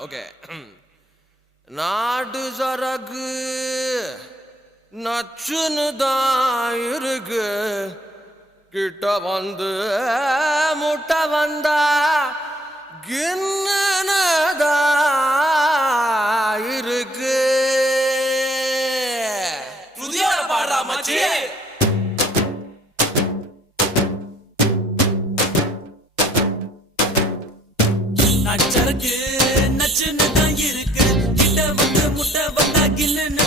Okay நாடு சரகு நச்சுன்னு தான் இருக்கு கிட்ட வந்து முட்டை வந்தா கிண்ணதா இருக்கு புதிய பாடுறா மச்சி? இருக்கு நச்சுன்னு தான் இருக்கு. கிட்ட வந்து முட்டை வந்தா கில்லுன்னு